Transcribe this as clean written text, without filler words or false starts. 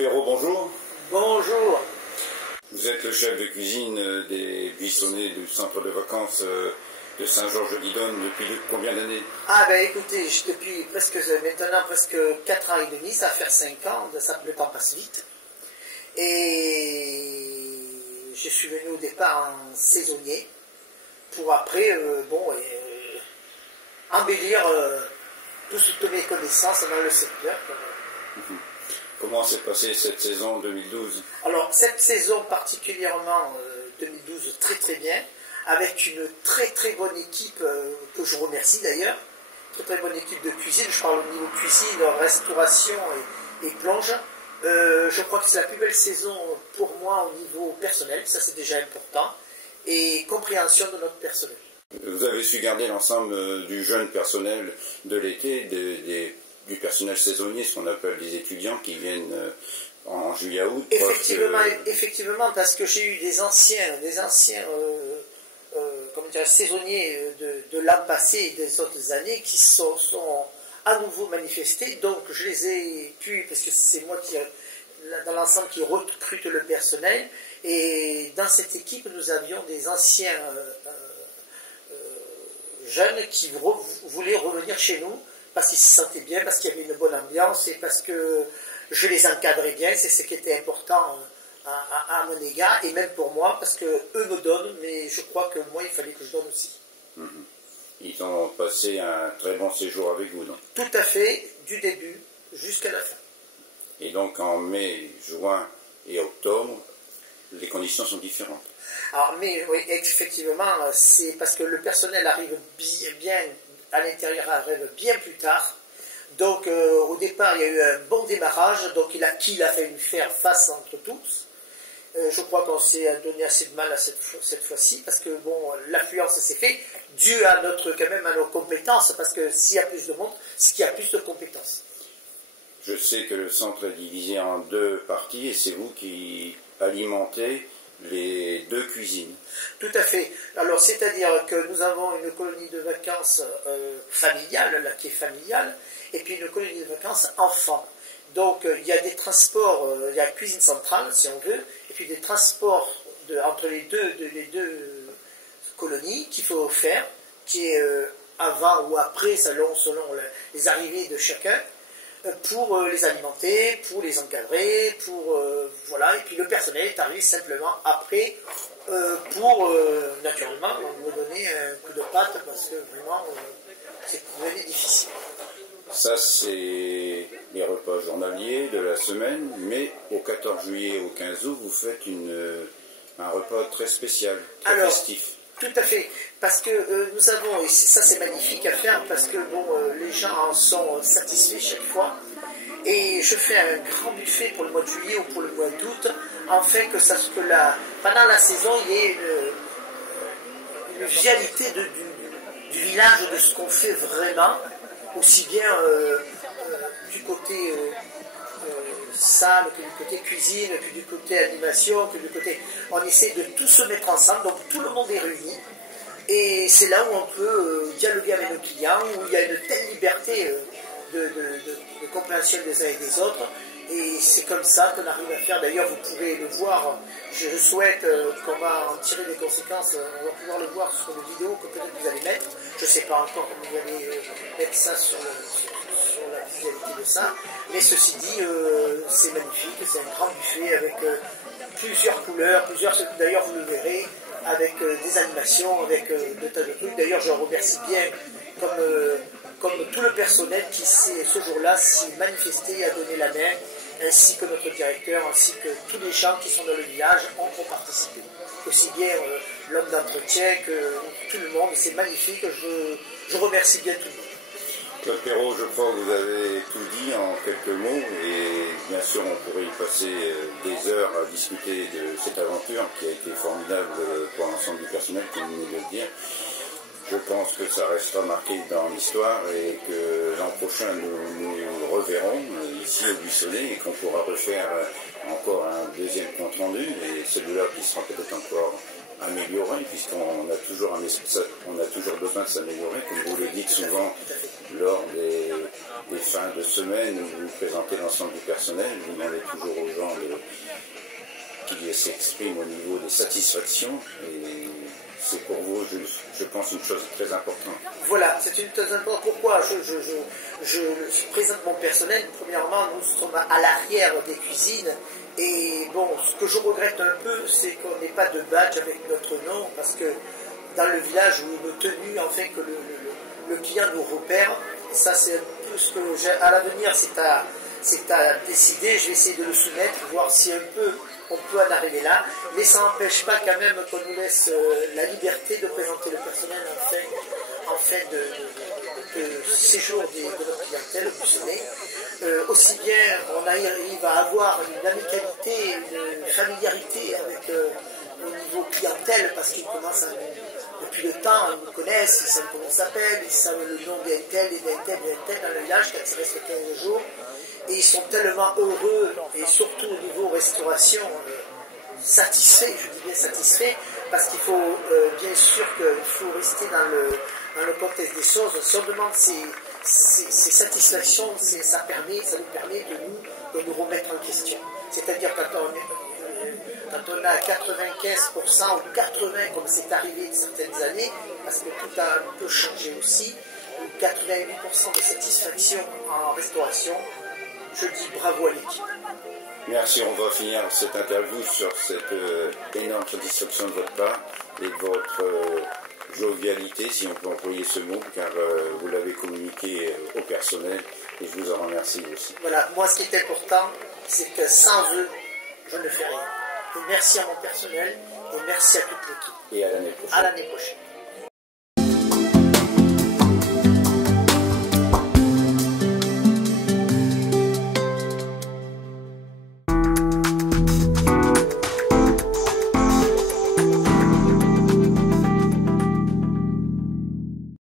Perrault, bonjour. Bonjour. Vous êtes le chef de cuisine des Buissonnets du centre de vacances de Saint-Georges-d'Idonne depuis combien d'années? Ah ben écoutez, depuis maintenant presque 4 ans et demi, ça va faire 5 ans, le temps passe vite. Et je suis venu au départ en saisonnier pour après embellir toutes mes connaissances dans le secteur. Comment s'est passée cette saison 2012? Alors, cette saison particulièrement 2012, très très bien, avec une très très bonne équipe, que je remercie d'ailleurs, très très bonne équipe de cuisine, je parle au niveau cuisine, restauration et plonge. Je crois que c'est la plus belle saison pour moi au niveau personnel, ça c'est déjà important, et compréhension de notre personnel. Vous avez su garder l'ensemble du jeune personnel de l'été, du personnel saisonnier, ce qu'on appelle des étudiants qui viennent en juillet-août. Effectivement, parce que j'ai eu des anciens saisonniers de l'an passé et des autres années qui sont à nouveau manifestés. Donc je les ai pu, parce que c'est moi qui, dans l'ensemble, qui recrute le personnel. Et dans cette équipe, nous avions des anciens jeunes qui voulaient revenir chez nous parce qu'ils se sentaient bien, parce qu'il y avait une bonne ambiance et parce que je les encadrais bien. C'est ce qui était important à mon égard, et même pour moi, parce qu'eux me donnent, mais je crois que moi, il fallait que je donne aussi. Ils ont passé un très bon séjour avec vous, donc? Tout à fait, du début jusqu'à la fin. Et donc en mai, juin et octobre, les conditions sont différentes. Alors, mais oui, effectivement, c'est parce que le personnel arrive bien à l'intérieur, arrive bien plus tard. Donc au départ, il y a eu un bon démarrage, donc il a fallu faire face entre tous. Je crois qu'on s'est donné assez de mal à cette fois-ci, parce que bon, l'affluence s'est faite, dû quand même à nos compétences, parce que s'il y a plus de monde, c'est qu'il y a plus de compétences. Je sais que le centre est divisé en deux parties, et c'est vous qui alimentez les deux cuisines. Tout à fait. Alors, c'est-à-dire que nous avons une colonie de vacances familiale, là, qui est familiale, et puis une colonie de vacances enfants. Donc, il y a des transports, il y a la cuisine centrale, si on veut, et puis des transports entre les deux colonies qu'il faut faire, qui est avant ou après, selon les arrivées de chacun, pour les alimenter, pour les encadrer, voilà, et puis le personnel est arrivé simplement après pour, naturellement, me donner un coup de patte, parce que vraiment, c'est devenu difficile. Ça, c'est les repas journaliers de la semaine, mais au 14 juillet et au 15 août, vous faites un repas très spécial, très festif. Tout à fait, parce que nous avons, et ça c'est magnifique à faire, parce que bon, les gens en sont satisfaits chaque fois, et je fais un grand buffet pour le mois de juillet ou pour le mois d'août, afin que pendant la saison, il y ait une vitalité du village, de ce qu'on fait vraiment, aussi bien du côté salle, que du côté cuisine, que du côté animation, que du côté... On essaie de tout se mettre ensemble, donc tout le monde est réuni. Et c'est là où on peut dialoguer avec nos clients, où il y a une telle liberté de compréhension des uns et des autres. Et c'est comme ça qu'on arrive à faire. D'ailleurs, vous pourrez le voir. Je souhaite qu'on va en tirer des conséquences. On va pouvoir le voir sur les vidéos que peut-être vous allez mettre. Je ne sais pas encore comment vous allez mettre ça sur la visualité de ça. Mais ceci dit, c'est magnifique. C'est un grand buffet avec plusieurs couleurs. D'ailleurs, vous le verrez, avec des animations, avec de tas de trucs. D'ailleurs, je remercie bien comme tout le personnel qui s'est ce jour-là s'y manifesté, a donné la main, ainsi que notre directeur, ainsi que tous les gens qui sont dans le village ont participé. Aussi bien l'homme d'entretien que tout le monde, c'est magnifique, je remercie bien tout le monde. Claude Perrault, je crois que vous avez tout dit en quelques mots, et bien sûr on pourrait y passer des heures à discuter de cette aventure qui a été formidable pour l'ensemble du personnel, comme vous venez de le dire. Je pense que ça restera marqué dans l'histoire et que l'an prochain nous reverrons ici au Buissonnet et qu'on pourra refaire encore un deuxième compte rendu, et celui-là qui sera peut-être encore améliorer, puisqu'on a toujours besoin de s'améliorer, comme vous le dites souvent lors des fins de semaine où vous présentez l'ensemble du personnel, vous demandez toujours aux gens qui s'expriment au niveau des satisfactions, et c'est pour vous, je pense, une chose très importante. Voilà, c'est une chose importante. Pourquoi je présente mon personnel? Premièrement, nous sommes à l'arrière des cuisines. Et bon, ce que je regrette un peu, c'est qu'on n'ait pas de badge avec notre nom, parce que dans le village où nos tenues, enfin, que le client nous repère, et ça c'est un peu ce que j'ai à l'avenir, c'est à décider. Je vais essayer de le soumettre, voir si un peu on peut en arriver là, mais ça n'empêche pas quand même qu'on nous laisse la liberté de présenter le personnel en fin de séjour de notre clientèle au Bussonnet. Aussi bien on arrive à avoir une amicalité, une familiarité avec au niveau clientèle, parce qu'ils commencent depuis le temps, ils nous connaissent, ils savent comment on s'appelle, ils savent le nom d'un tel et d'un tel et d'un tel dans le village quand il reste 15 jours. Et ils sont tellement heureux, et surtout au niveau restauration, satisfaits, je dis bien satisfaits, parce qu'il faut bien sûr qu'il faut rester dans le contexte des choses. Si on demande ces satisfactions, ça nous permet de nous remettre en question. C'est-à-dire quand on a 95% ou 80% comme c'est arrivé certaines années, parce que tout a un peu changé aussi, ou 88% de satisfaction en restauration, je dis bravo à l'équipe. Merci, on va finir cette interview sur cette énorme satisfaction de votre part et de votre jovialité, si on peut employer ce mot, car vous l'avez communiqué au personnel et je vous en remercie aussi. Voilà, moi ce qui est important, c'est que sans eux, je ne fais rien. Et merci à mon personnel et merci à toute l'équipe. Et à l'année prochaine. À l'année prochaine.